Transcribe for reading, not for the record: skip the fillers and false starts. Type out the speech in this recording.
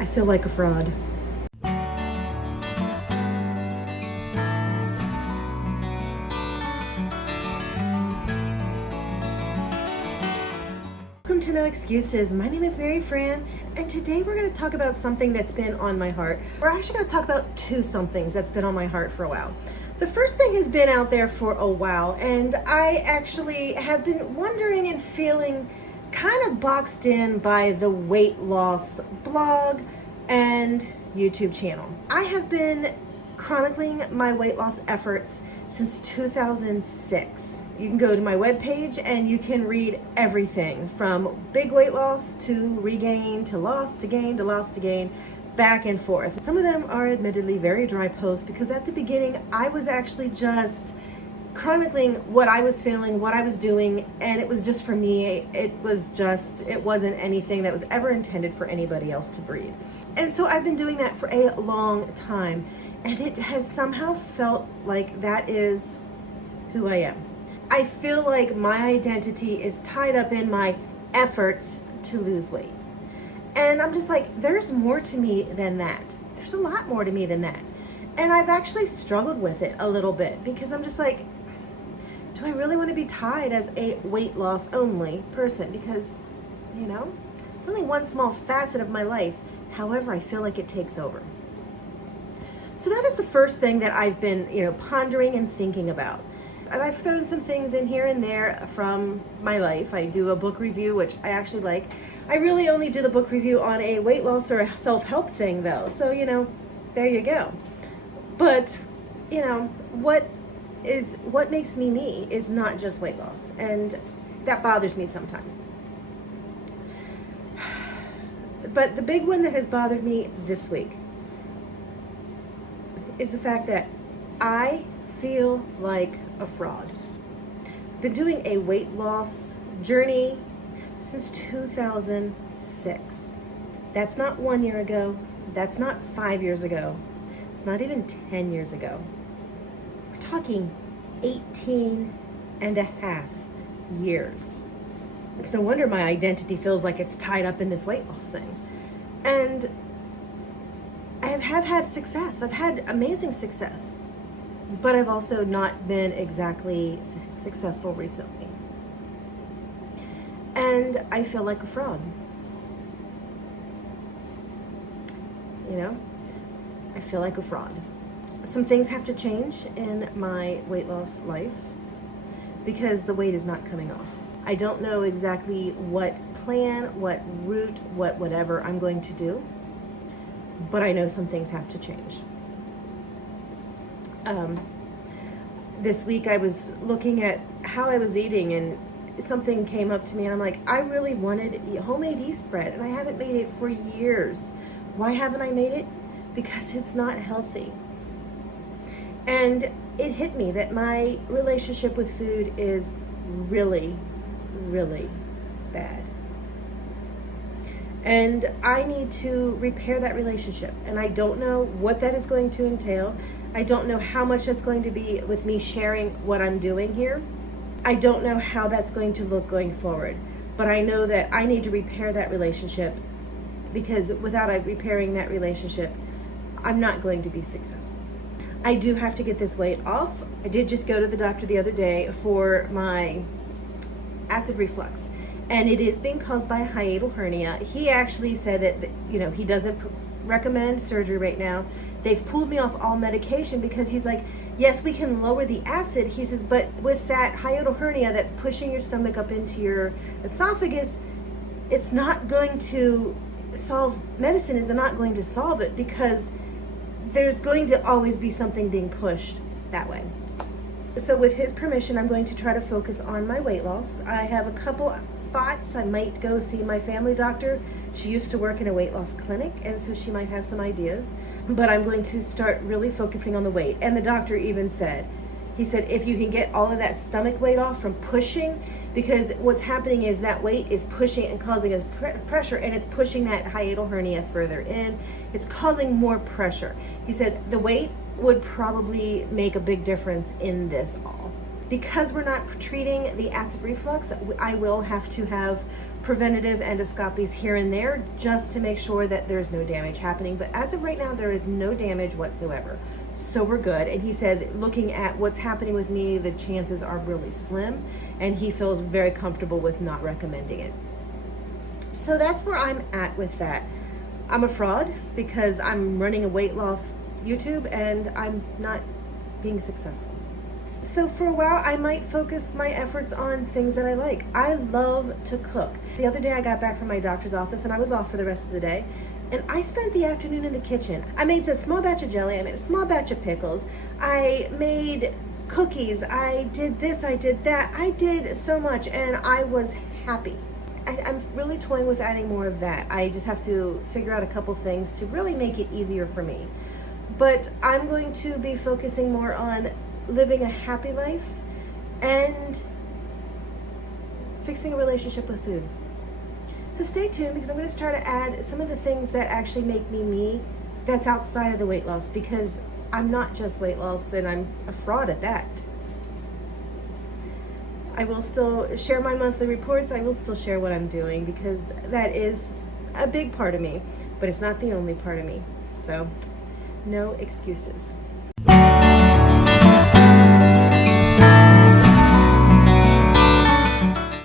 I feel like a fraud. Welcome to No Excuses. My name is Mary Fran, and today we're going to talk about something that's been on my heart. We're actually going to talk about two somethings that's been on my heart for a while. The first thing has been out there for a while, and I actually have been wondering and feeling kind of boxed in by the weight loss blog and YouTube channel. I have been chronicling my weight loss efforts since 2006. You can go to my webpage and you can read everything from big weight loss to regain to loss to gain to loss to gain, back and forth. Some of them are admittedly very dry posts because at the beginning I was actually just chronicling what I was feeling, what I was doing, and it was just for me. It wasn't anything that was ever intended for anybody else to read. And so I've been doing that for a long time, and it has somehow felt like that is who I am. I feel like my identity is tied up in my efforts to lose weight. And I'm just like, there's more to me than that. There's a lot more to me than that. And I've actually struggled with it a little bit because I'm just like, do I really want to be tied as a weight loss only person? Because, it's only one small facet of my life. However, I feel like it takes over. So that is the first thing that I've been, pondering and thinking about. And I've thrown some things in here and there from my life. I do a book review, which I actually like. I really only do the book review on a weight loss or a self-help thing though. So, there you go. But, what makes me me is not just weight loss. And that bothers me sometimes. But the big one that has bothered me this week is the fact that I feel like a fraud. Been doing a weight loss journey since 2006. That's not 1 year ago. That's not 5 years ago. It's not even 10 years ago. We're talking 18 and a half years. It's no wonder my identity feels like it's tied up in this weight loss thing. And I have had success. I've had amazing success. But I've also not been exactly successful recently. And I feel like a fraud. I feel like a fraud. Some things have to change in my weight loss life because the weight is not coming off. I don't know exactly what plan, what route, whatever I'm going to do, but I know some things have to change. This week I was looking at how I was eating and something came up to me and I'm like, I really wanted homemade yeast bread and I haven't made it for years. Why haven't I made it? Because it's not healthy. And it hit me that my relationship with food is really, really bad. And I need to repair that relationship. And I don't know what that is going to entail. I don't know how much that's going to be with me sharing what I'm doing here. I don't know how that's going to look going forward. But I know that I need to repair that relationship because without repairing that relationship, I'm not going to be successful. I do have to get this weight off. I did just go to the doctor the other day for my acid reflux. And it is being caused by a hiatal hernia. He actually said that, he doesn't recommend surgery right now. They've pulled me off all medication because he's like, yes, we can lower the acid. He says, but with that hiatal hernia that's pushing your stomach up into your esophagus, it's not going to solve, medicine is not going to solve it because there's going to always be something being pushed that way. So with his permission, I'm going to try to focus on my weight loss. I have a couple thoughts. I might go see my family doctor. She used to work in a weight loss clinic, and so she might have some ideas. But I'm going to start really focusing on the weight. And the doctor even said, he said, if you can get all of that stomach weight off from pushing, because what's happening is that weight is pushing and causing us pressure, and it's pushing that hiatal hernia further in. It's causing more pressure. He said the weight would probably make a big difference in this all. Because we're not treating the acid reflux, I will have to have preventative endoscopies here and there just to make sure that there's no damage happening. But as of right now, there is no damage whatsoever. So we're good. And he said, looking at what's happening with me, the chances are really slim, and he feels very comfortable with not recommending it. So that's where I'm at with that. I'm a fraud because I'm running a weight loss YouTube and I'm not being successful. So for a while, I might focus my efforts on things that I like. I love to cook. The other day I got back from my doctor's office and I was off for the rest of the day. And I spent the afternoon in the kitchen. I made a small batch of jelly. I made a small batch of pickles. I made cookies. I did this, I did that. I did so much and I was happy. I'm really toying with adding more of that. I just have to figure out a couple things to really make it easier for me. But I'm going to be focusing more on living a happy life and fixing a relationship with food. So stay tuned because I'm going to start to add some of the things that actually make me me that's outside of the weight loss, because I'm not just weight loss and I'm a fraud at that. I will still share my monthly reports. I will still share what I'm doing because that is a big part of me, but it's not the only part of me. So no excuses.